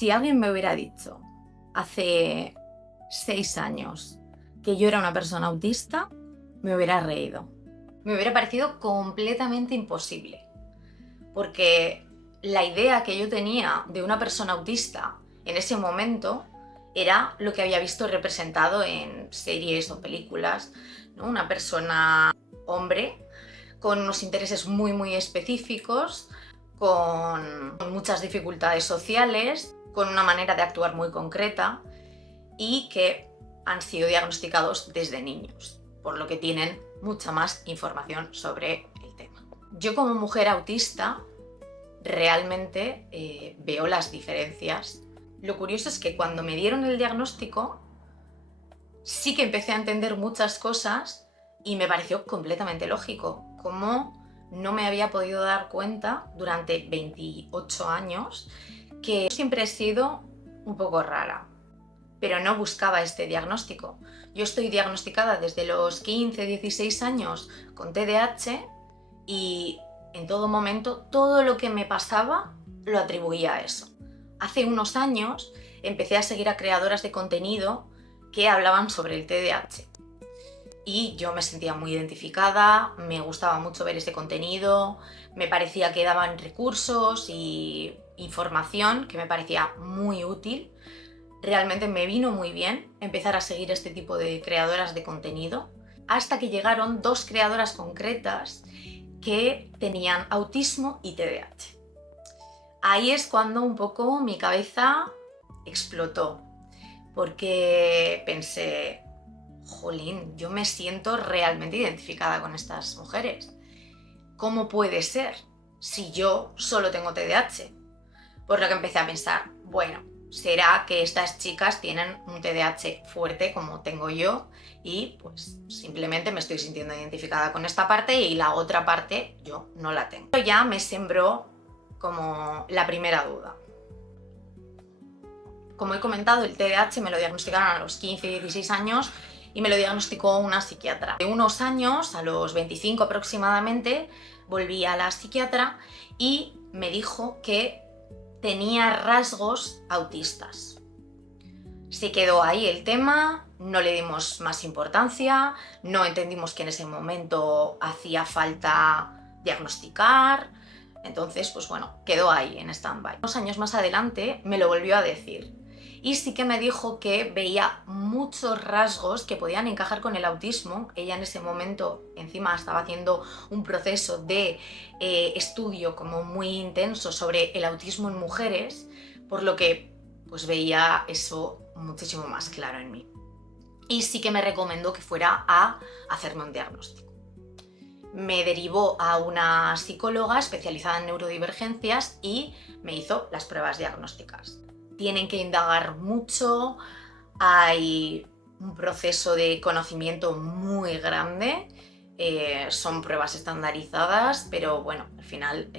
Si alguien me hubiera dicho hace 6 años que yo era una persona autista, me hubiera reído. Me hubiera parecido completamente imposible. Porque la idea que yo tenía de una persona autista en ese momento era lo que había visto representado en series o películas, ¿no? Una persona hombre con unos intereses muy específicos, con muchas dificultades sociales, con una manera de actuar muy concreta y que han sido diagnosticados desde niños, por lo que tienen mucha más información sobre el tema. Yo como mujer autista realmente veo las diferencias. Lo curioso es que cuando me dieron el diagnóstico sí que empecé a entender muchas cosas y me pareció completamente lógico, como no me había podido dar cuenta durante 28 años que siempre he sido un poco rara, pero no buscaba este diagnóstico. Yo estoy diagnosticada desde los 15, 16 años con TDAH y en todo momento todo lo que me pasaba lo atribuía a eso. Hace unos años empecé a seguir a creadoras de contenido que hablaban sobre el TDAH y yo me sentía muy identificada, me gustaba mucho ver ese contenido, me parecía que daban recursos y información que me parecía muy útil. Realmente me vino muy bien empezar a seguir este tipo de creadoras de contenido, hasta que llegaron 2 creadoras concretas que tenían autismo y TDAH. Ahí es cuando un poco mi cabeza explotó, porque pensé, jolín, yo me siento realmente identificada con estas mujeres. ¿Cómo puede ser si yo solo tengo TDAH? Por lo que empecé a pensar, bueno, será que estas chicas tienen un TDAH fuerte como tengo yo y pues simplemente me estoy sintiendo identificada con esta parte y la otra parte yo no la tengo. Esto ya me sembró como la primera duda. Como he comentado, el TDAH me lo diagnosticaron a los 15 y 16 años y me lo diagnosticó una psiquiatra. De unos años, a los 25 aproximadamente, volví a la psiquiatra y me dijo que tenía rasgos autistas. Se quedó ahí el tema, no le dimos más importancia, no entendimos que en ese momento hacía falta diagnosticar, entonces pues bueno, quedó ahí en stand-by. Unos años más adelante me lo volvió a decir y sí que me dijo que veía muchos rasgos que podían encajar con el autismo. Ella en ese momento encima estaba haciendo un proceso de estudio como muy intenso sobre el autismo en mujeres, por lo que pues veía eso muchísimo más claro en mí. Y sí que me recomendó que fuera a hacerme un diagnóstico. Me derivó a una psicóloga especializada en neurodivergencias y me hizo las pruebas diagnósticas. Tienen que indagar mucho, hay un proceso de conocimiento muy grande, son pruebas estandarizadas, pero bueno, al final,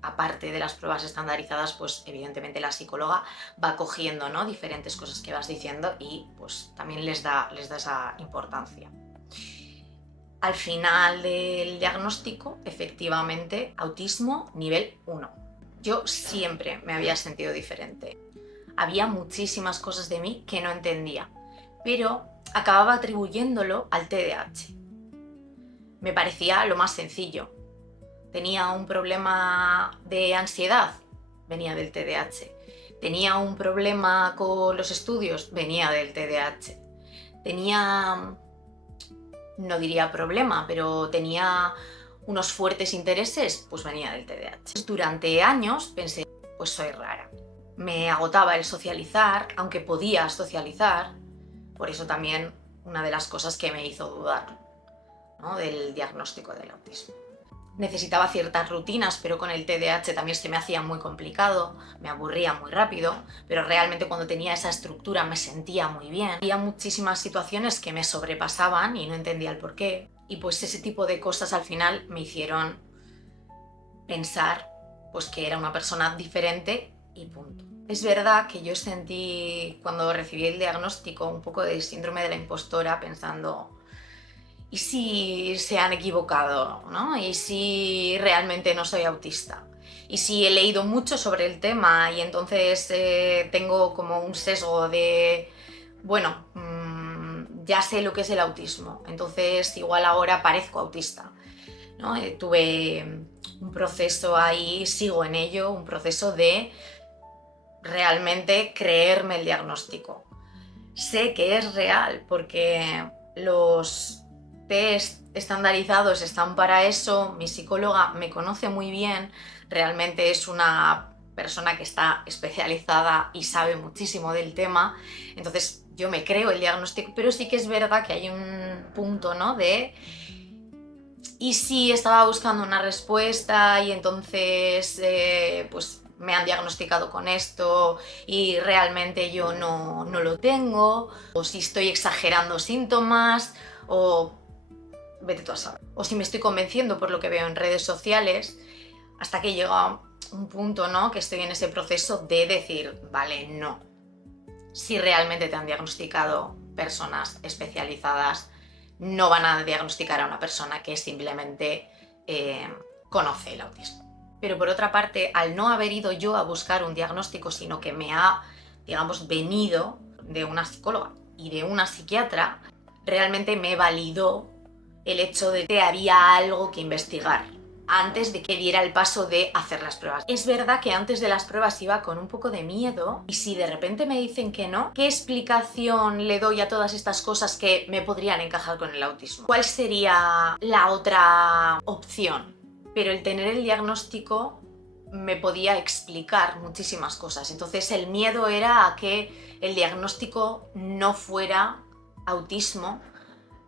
aparte de las pruebas estandarizadas, pues evidentemente la psicóloga va cogiendo, ¿no?, diferentes cosas que vas diciendo y pues también les da esa importancia. Al final del diagnóstico, efectivamente, autismo nivel 1. Yo siempre me había sentido diferente. Había muchísimas cosas de mí que no entendía, pero acababa atribuyéndolo al TDAH. Me parecía lo más sencillo. Tenía un problema de ansiedad, venía del TDAH. Tenía un problema con los estudios, venía del TDAH. Tenía, no diría problema, pero tenía unos fuertes intereses, pues venía del TDAH. Durante años pensé, pues soy rara. Me agotaba el socializar, aunque podía socializar, por eso también una de las cosas que me hizo dudar, ¿no?, del diagnóstico del autismo. Necesitaba ciertas rutinas, pero con el TDAH también se me hacía muy complicado, me aburría muy rápido, pero realmente cuando tenía esa estructura me sentía muy bien. Había muchísimas situaciones que me sobrepasaban y no entendía el porqué, y pues ese tipo de cosas al final me hicieron pensar pues que era una persona diferente y punto. Es verdad que yo sentí, cuando recibí el diagnóstico, un poco de síndrome de la impostora, pensando, ¿y si se han equivocado, ¿no? ¿Y si realmente no soy autista? Y si he leído mucho sobre el tema y entonces tengo como un sesgo de, bueno, ya sé lo que es el autismo, entonces igual ahora parezco autista, ¿no? Tuve un proceso ahí, sigo en ello, un proceso de realmente creerme el diagnóstico. Sé que es real porque los test estandarizados están para eso, mi psicóloga me conoce muy bien, realmente es una persona que está especializada y sabe muchísimo del tema, entonces yo me creo el diagnóstico, pero sí que es verdad que hay un punto, ¿no? De y si estaba buscando una respuesta y entonces pues me han diagnosticado con esto y realmente yo no lo tengo, o si estoy exagerando síntomas, o vete tú a saber. O si me estoy convenciendo por lo que veo en redes sociales, hasta que llega un punto, ¿no? Que estoy en ese proceso de decir, vale, no. Si realmente te han diagnosticado personas especializadas, no van a diagnosticar a una persona que simplemente conoce el autismo. Pero por otra parte, al no haber ido yo a buscar un diagnóstico, sino que me ha, digamos, venido de una psicóloga y de una psiquiatra, realmente me validó el hecho de que había algo que investigar antes de que diera el paso de hacer las pruebas. Es verdad que antes de las pruebas iba con un poco de miedo y si de repente me dicen que no, ¿qué explicación le doy a todas estas cosas que me podrían encajar con el autismo? ¿Cuál sería la otra opción? Pero el tener el diagnóstico me podía explicar muchísimas cosas. Entonces el miedo era a que el diagnóstico no fuera autismo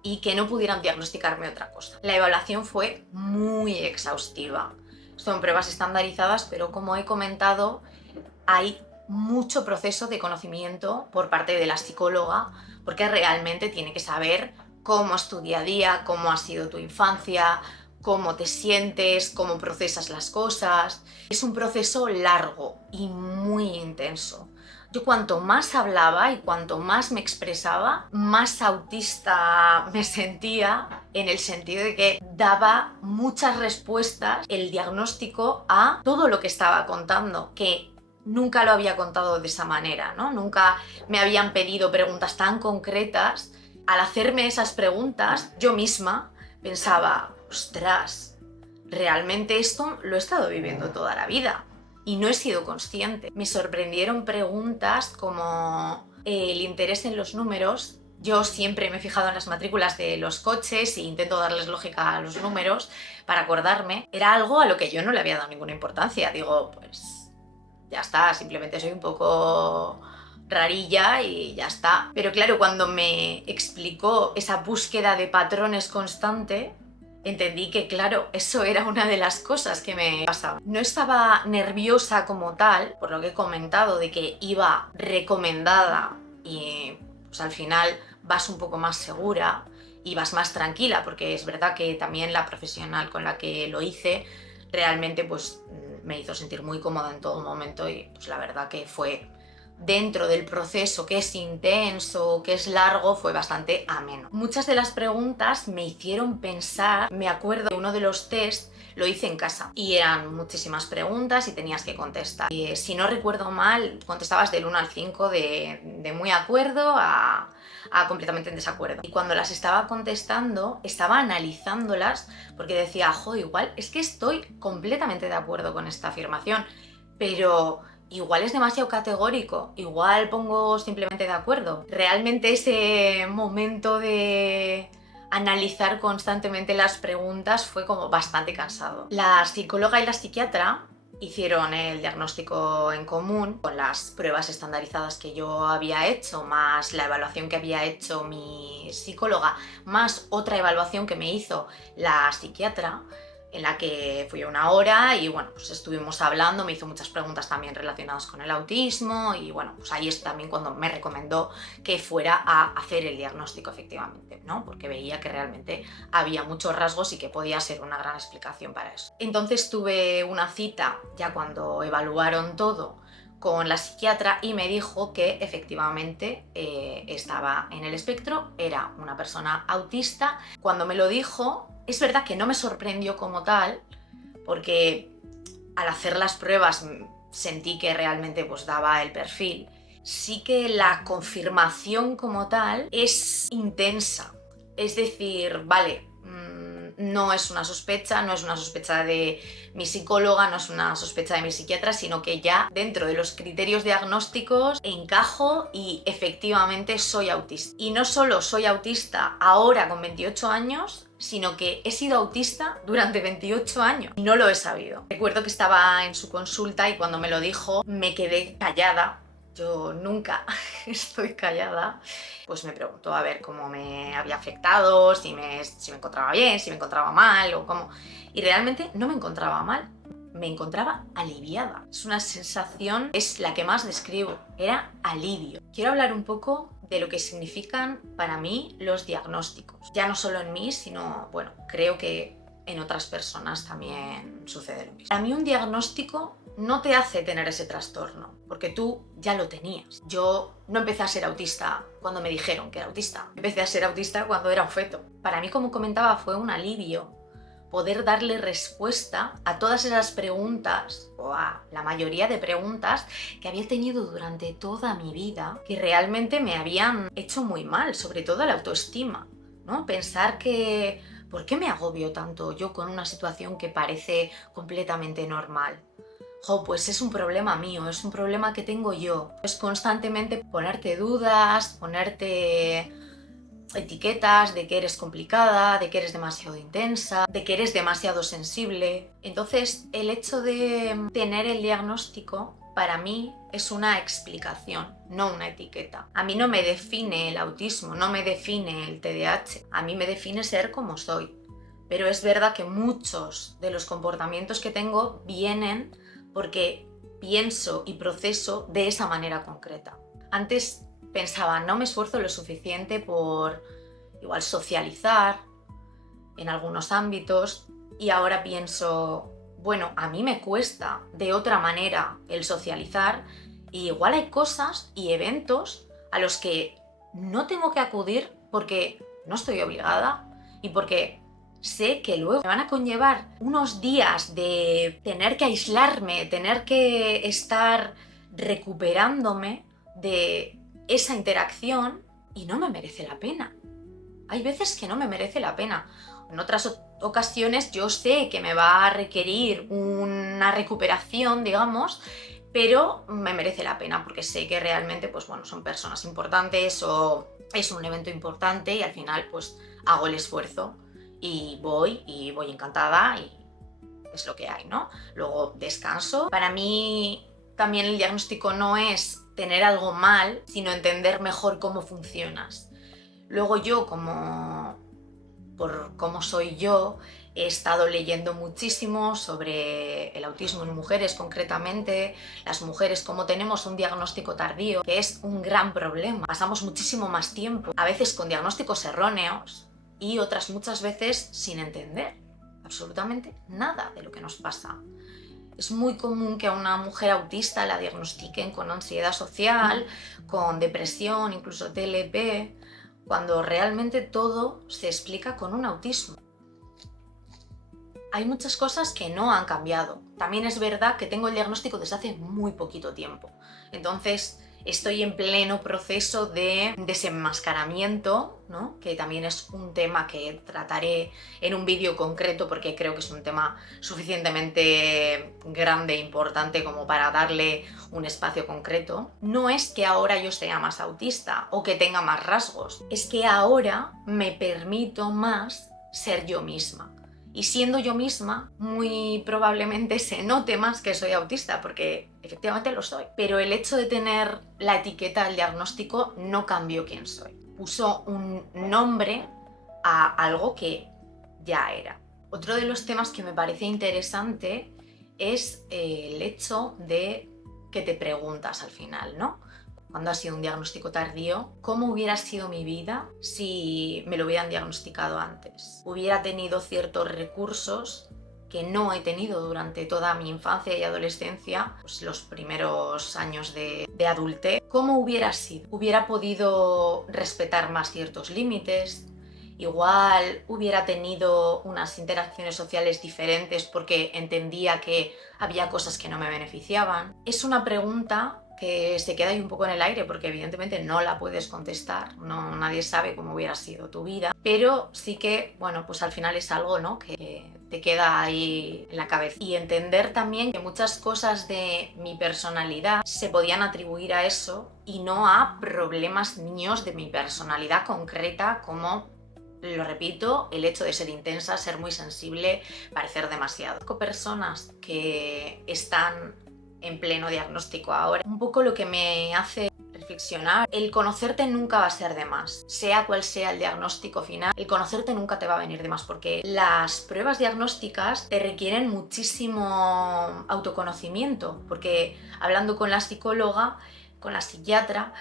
y que no pudieran diagnosticarme otra cosa. La evaluación fue muy exhaustiva. Son pruebas estandarizadas, pero como he comentado, hay mucho proceso de conocimiento por parte de la psicóloga, porque realmente tiene que saber cómo es tu día a día, cómo ha sido tu infancia, cómo te sientes, cómo procesas las cosas. Es un proceso largo y muy intenso. Yo cuanto más hablaba y cuanto más me expresaba, más autista me sentía, en el sentido de que daba muchas respuestas, el diagnóstico, a todo lo que estaba contando, que nunca lo había contado de esa manera, ¿no? Nunca me habían pedido preguntas tan concretas. Al hacerme esas preguntas, yo misma pensaba, ostras, realmente esto lo he estado viviendo toda la vida y no he sido consciente. Me sorprendieron preguntas como el interés en los números. Yo siempre me he fijado en las matrículas de los coches e intento darles lógica a los números para acordarme. Era algo a lo que yo no le había dado ninguna importancia. Digo, pues ya está, simplemente soy un poco rarilla y ya está. Pero claro, cuando me explicó esa búsqueda de patrones constante, entendí que, claro, eso era una de las cosas que me pasaba. No estaba nerviosa como tal, por lo que he comentado, de que iba recomendada y pues al final vas un poco más segura y vas más tranquila, porque es verdad que también la profesional con la que lo hice realmente pues me hizo sentir muy cómoda en todo momento y pues la verdad que fue, dentro del proceso que es intenso, que es largo, fue bastante ameno. Muchas de las preguntas me hicieron pensar. Me acuerdo de uno de los test, lo hice en casa y eran muchísimas preguntas y tenías que contestar. Si no recuerdo mal, contestabas del 1 al 5 de muy de acuerdo a completamente en desacuerdo. Y cuando las estaba contestando, estaba analizándolas porque decía, jo, igual es que estoy completamente de acuerdo con esta afirmación, pero igual es demasiado categórico, igual pongo simplemente de acuerdo. Realmente ese momento de analizar constantemente las preguntas fue como bastante cansado. La psicóloga y la psiquiatra hicieron el diagnóstico en común con las pruebas estandarizadas que yo había hecho, más la evaluación que había hecho mi psicóloga, más otra evaluación que me hizo la psiquiatra, en la que fui 1 hora y bueno, pues estuvimos hablando, me hizo muchas preguntas también relacionadas con el autismo y bueno, pues ahí es también cuando me recomendó que fuera a hacer el diagnóstico efectivamente, ¿no? Porque veía que realmente había muchos rasgos y que podía ser una gran explicación para eso. Entonces tuve una cita ya cuando evaluaron todo con la psiquiatra y me dijo que efectivamente estaba en el espectro, era una persona autista. Cuando me lo dijo, es verdad que no me sorprendió como tal, porque al hacer las pruebas sentí que realmente pues daba el perfil. Sí que la confirmación como tal es intensa. Es decir, vale, no es una sospecha, no es una sospecha de mi psicóloga, no es una sospecha de mi psiquiatra, sino que ya dentro de los criterios diagnósticos encajo y efectivamente soy autista. Y no solo soy autista ahora con 28 años, sino que he sido autista durante 28 años y no lo he sabido. Recuerdo que estaba en su consulta y cuando me lo dijo me quedé callada. Yo nunca estoy callada. Pues me preguntó a ver cómo me había afectado, si me encontraba bien, si me encontraba mal o cómo. Y realmente no me encontraba mal, me encontraba aliviada. Es una sensación, es la que más describo, era alivio. Quiero hablar un poco de lo que significan para mí los diagnósticos. Ya no solo en mí, sino, bueno, creo que en otras personas también sucede lo mismo. Para mí un diagnóstico no te hace tener ese trastorno, porque tú ya lo tenías. Yo no empecé a ser autista cuando me dijeron que era autista. Empecé a ser autista cuando era un feto. Para mí, como comentaba, fue un alivio poder darle respuesta a todas esas preguntas, o a la mayoría de preguntas que había tenido durante toda mi vida, que realmente me habían hecho muy mal, sobre todo la autoestima, ¿no? Pensar que, ¿por qué me agobio tanto yo con una situación que parece completamente normal? Pues es un problema mío, es un problema que tengo yo. Es constantemente ponerte dudas, ponerte etiquetas de que eres complicada, de que eres demasiado intensa, de que eres demasiado sensible. Entonces, el hecho de tener el diagnóstico para mí es una explicación, no una etiqueta. A mí no me define el autismo, no me define el TDAH, a mí me define ser como soy. Pero es verdad que muchos de los comportamientos que tengo vienen porque pienso y proceso de esa manera concreta. Antes pensaba, no me esfuerzo lo suficiente por igual socializar en algunos ámbitos y ahora pienso, bueno, a mí me cuesta de otra manera el socializar y igual hay cosas y eventos a los que no tengo que acudir porque no estoy obligada y porque sé que luego me van a conllevar unos días de tener que aislarme, tener que estar recuperándome de esa interacción y no me merece la pena. Hay veces que no me merece la pena. En otras ocasiones yo sé que me va a requerir una recuperación, digamos, pero me merece la pena porque sé que realmente, pues bueno, son personas importantes o es un evento importante y al final pues hago el esfuerzo y voy encantada y es lo que hay, ¿no? Luego descanso. Para mí también el diagnóstico no es tener algo mal, sino entender mejor cómo funcionas. Luego yo, por cómo soy yo, he estado leyendo muchísimo sobre el autismo en mujeres concretamente, las mujeres cómo tenemos un diagnóstico tardío, que es un gran problema. Pasamos muchísimo más tiempo, a veces con diagnósticos erróneos y otras muchas veces sin entender absolutamente nada de lo que nos pasa. Es muy común que a una mujer autista la diagnostiquen con ansiedad social, con depresión, incluso TLP, cuando realmente todo se explica con un autismo. Hay muchas cosas que no han cambiado. También es verdad que tengo el diagnóstico desde hace muy poquito tiempo. Entonces estoy en pleno proceso de desenmascaramiento, ¿no? Que también es un tema que trataré en un vídeo concreto porque creo que es un tema suficientemente grande e importante como para darle un espacio concreto. No es que ahora yo sea más autista o que tenga más rasgos, es que ahora me permito más ser yo misma. Y siendo yo misma, muy probablemente se note más que soy autista, porque efectivamente lo soy. Pero el hecho de tener la etiqueta del diagnóstico no cambió quién soy. Puso un nombre a algo que ya era. Otro de los temas que me parece interesante es el hecho de que te preguntas al final, ¿no? Cuando ha sido un diagnóstico tardío, ¿cómo hubiera sido mi vida si me lo hubieran diagnosticado antes? Hubiera tenido ciertos recursos que no he tenido durante toda mi infancia y adolescencia, pues los primeros años de adultez. ¿Cómo hubiera sido? ¿Hubiera podido respetar más ciertos límites? igual hubiera tenido unas interacciones sociales diferentes porque entendía que había cosas que no me beneficiaban. Es una pregunta que se queda ahí un poco en el aire porque evidentemente no la puedes contestar, no, nadie sabe cómo hubiera sido tu vida, pero sí que, bueno, pues al final es algo, ¿no?, que te queda ahí en la cabeza. Y entender también que muchas cosas de mi personalidad se podían atribuir a eso y no a problemas míos de mi personalidad concreta, como, lo repito, el hecho de ser intensa, ser muy sensible, parecer demasiado. Conozco personas que están en pleno diagnóstico ahora. Un poco lo que me hace reflexionar, el conocerte nunca va a ser de más. Sea cual sea el diagnóstico final, el conocerte nunca te va a venir de más, porque las pruebas diagnósticas te requieren muchísimo autoconocimiento, porque hablando con la psicóloga, con la psiquiatra,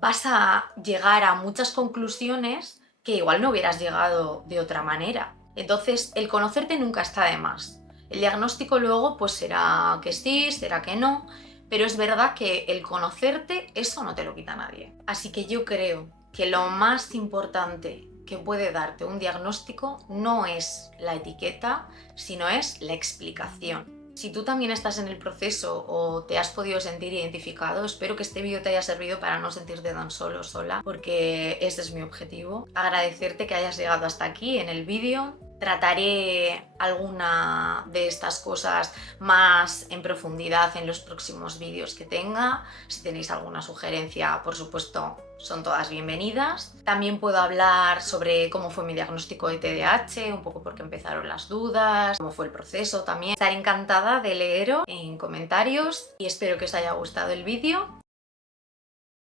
vas a llegar a muchas conclusiones que igual no hubieras llegado de otra manera. Entonces, el conocerte nunca está de más. El diagnóstico luego pues será que sí, será que no, pero es verdad que el conocerte, eso no te lo quita nadie. Así que yo creo que lo más importante que puede darte un diagnóstico no es la etiqueta, sino es la explicación. Si tú también estás en el proceso o te has podido sentir identificado, espero que este vídeo te haya servido para no sentirte tan solo o sola, porque ese es mi objetivo. Agradecerte que hayas llegado hasta aquí en el vídeo. Trataré alguna de estas cosas más en profundidad en los próximos vídeos que tenga. Si tenéis alguna sugerencia, por supuesto, son todas bienvenidas. También puedo hablar sobre cómo fue mi diagnóstico de TDAH, un poco por qué empezaron las dudas, cómo fue el proceso también. Estaré encantada de leeros en comentarios y espero que os haya gustado el vídeo.